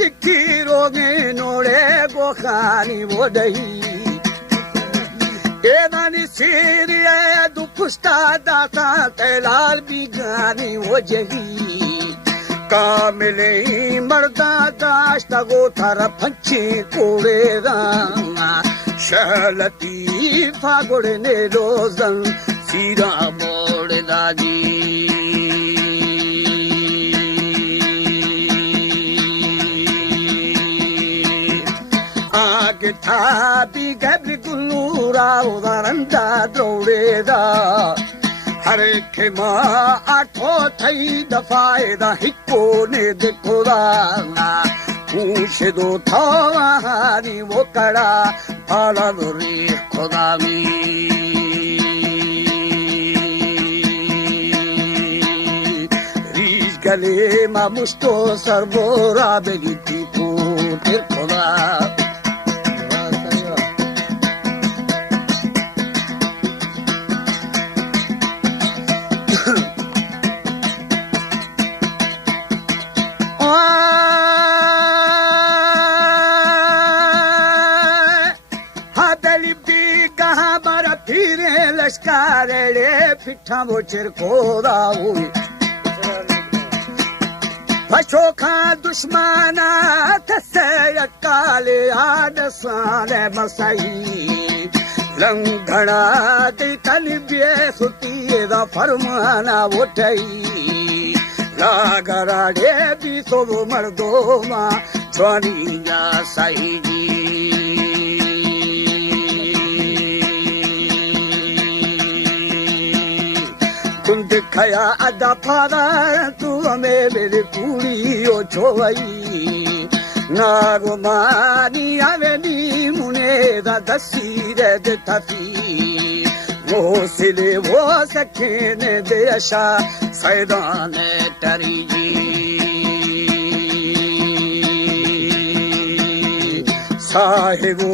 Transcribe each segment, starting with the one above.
zikiroge nore gokhani wodai edani siriya du pusta data telal bigani wajhi kamile marda dashta go thara phanchi kodera shalati fagode ne rozan sira mode daji age thabi gabri gulura udaranda droreda hare khema atho thai dafaida hikko ne dekhoda पूछ दो थारी वो कड़ा भाला रे खुदा मी रीज गले मा मुस्तो सरबोरा बेगिती पुतिर खुदा lashkarele pitha bochir koda hui Pashoka dushmana tasayat kale adasane masai Langana de talibye khutiye da farmana wotai Lagara de bi sobo mardoma chwani ya saiji तुम दिखाया अदा फादा तू हमें मेरी पूरी ओ छोई नागुमानी आवेनी मुने दा दसी रे दे थी वो सिले वो सखे ने दे आशा सैदान टरी जी साहिबो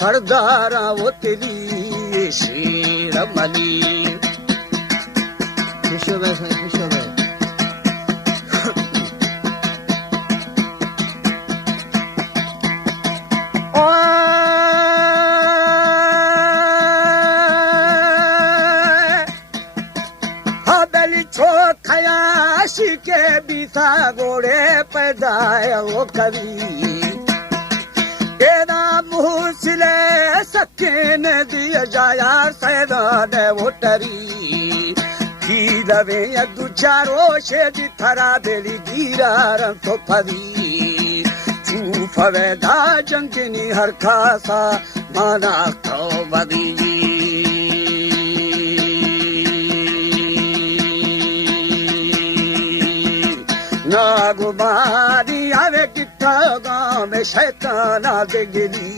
सरदारा वो तेरी शेर मली के बीता गोड़े पैदा वो कभी तेरा मुँह सिले सके ने दिया जाया सैदा ने वो टरी लवे दू चारो शेदी थरा बेली गिरा रंग तो फरी चूफ वेदा जंगनी हर खासा माना तो बदी नागुमारी आवे किट्ठा गाँव में शैताना दे गिरी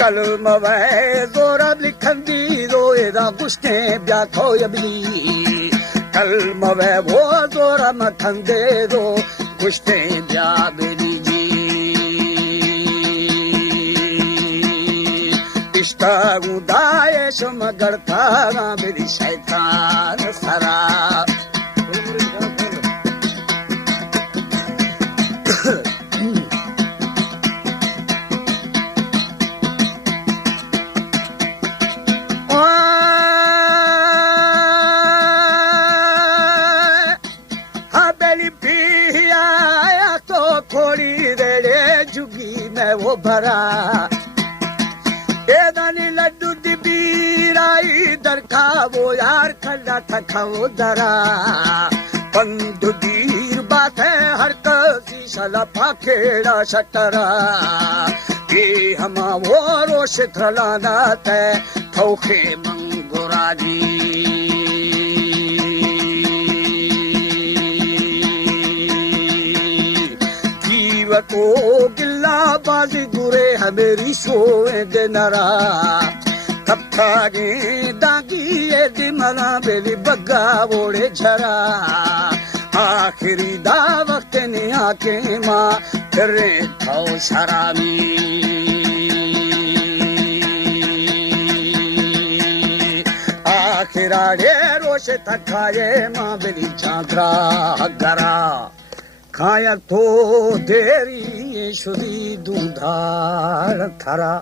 कलम वे जोरा लिखन दी रोएदा गुस्के ब्याथो यबली कलम वे वो जोरा मखन दे दो गुस्के ब्या बेली जी इश्ता गुदाए शमगर था मेरी शैतान सरा वो भरा एदानी लड्डू दिबीराई दरखा वो यार खड़ा थका वो दरा पंदु दीर बात है हर कसी शला पाखेड़ा शटरा ये हमा वो रोश थलाना ते ठोखे मंगुराजी को गिल्ला बाजी गुरे हमेरी सोए दे नरा तब थागे दागी ये दिमला बेली बग्गा बोड़े झरा आखिरी दा वक्त ने आके माँ करे थाओ शराबी आखिरा ये रोशे थकाए माँ बेली चांद्रा गरा खाया तो देरी शुदी दूधार थरा